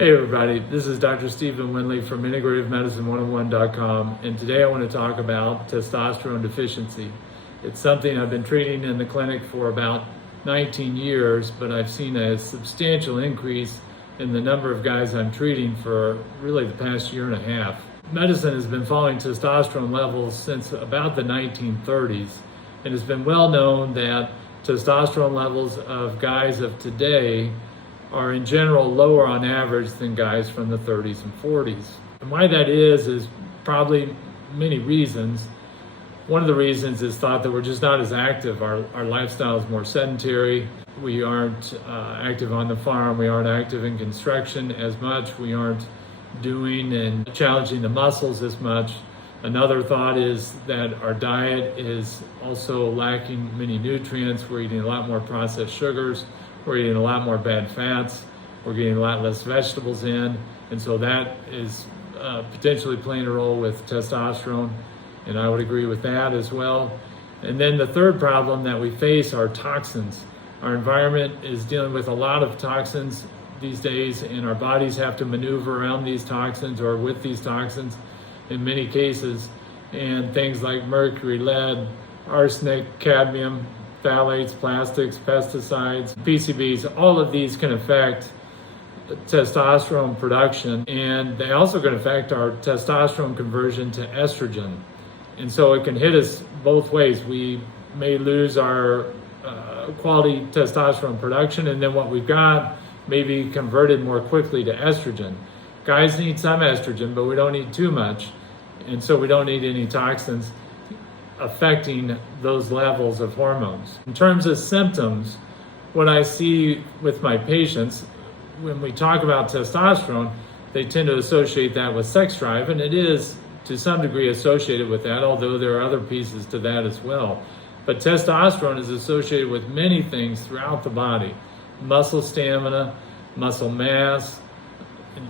Hey everybody, this is Dr. Stephen Windley from integrativemedicine101.com, and today I want to talk about testosterone deficiency. It's something I've been treating in the clinic for about 19 years, but I've seen a substantial increase in the number of guys I'm treating for really the past year and a half. Medicine has been following testosterone levels since about the 1930s, and it's been well known that testosterone levels of guys of today are in general lower on average than guys from the 30s and 40s. And why that is probably many reasons. One of the reasons is thought that we're just not as active. Our lifestyle is more sedentary. We aren't active on the farm. We aren't active in construction as much. We aren't doing and challenging the muscles as much. Another thought is that our diet is also lacking many nutrients. We're eating a lot more processed sugars. We're eating a lot more bad fats. We're getting a lot less vegetables in. And so that is potentially playing a role with testosterone. And I would agree with that as well. And then the third problem that we face are toxins. Our environment is dealing with a lot of toxins these days, and our bodies have to maneuver around these toxins or with these toxins in many cases. And things like mercury, lead, arsenic, cadmium, phthalates, plastics, pesticides, PCBs, all of these can affect testosterone production, and they also can affect our testosterone conversion to estrogen. And so it can hit us both ways. We may lose our quality testosterone production, and then what we've got may be converted more quickly to estrogen. Guys need some estrogen, but we don't need too much, and so we don't need any toxins affecting those levels of hormones. In terms of symptoms, what I see with my patients, when we talk about testosterone, they tend to associate that with sex drive, and it is to some degree associated with that, although there are other pieces to that as well. But testosterone is associated with many things throughout the body: muscle stamina, muscle mass,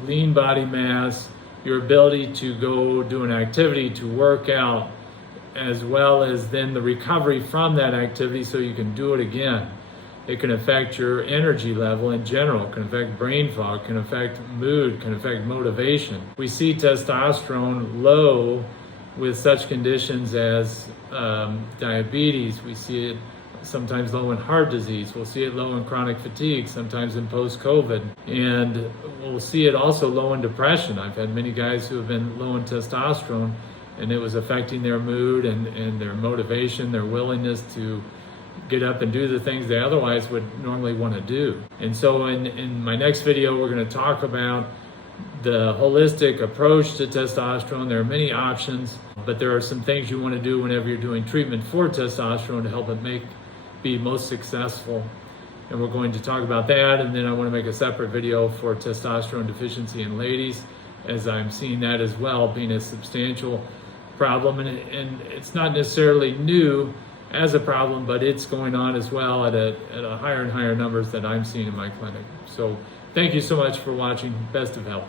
lean body mass, your ability to go do an activity, to work out, as well as then the recovery from that activity so you can do it again. It can affect your energy level in general, can affect brain fog, can affect mood, can affect motivation. We see testosterone low with such conditions as diabetes. We see it sometimes low in heart disease. We'll see it low in chronic fatigue, sometimes in post-COVID. And we'll see it also low in depression. I've had many guys who have been low in testosterone, and it was affecting their mood and their motivation, their willingness to get up and do the things they otherwise would normally want to do. And so in my next video, we're going to talk about the holistic approach to testosterone. There are many options, but there are some things you want to do whenever you're doing treatment for testosterone to help it be most successful. And we're going to talk about that, and then I want to make a separate video for testosterone deficiency in ladies, as I'm seeing that as well being a substantial problem, and it's not necessarily new as a problem, but it's going on as well at a higher and higher numbers that I'm seeing in my clinic. So thank you so much for watching. Best of health.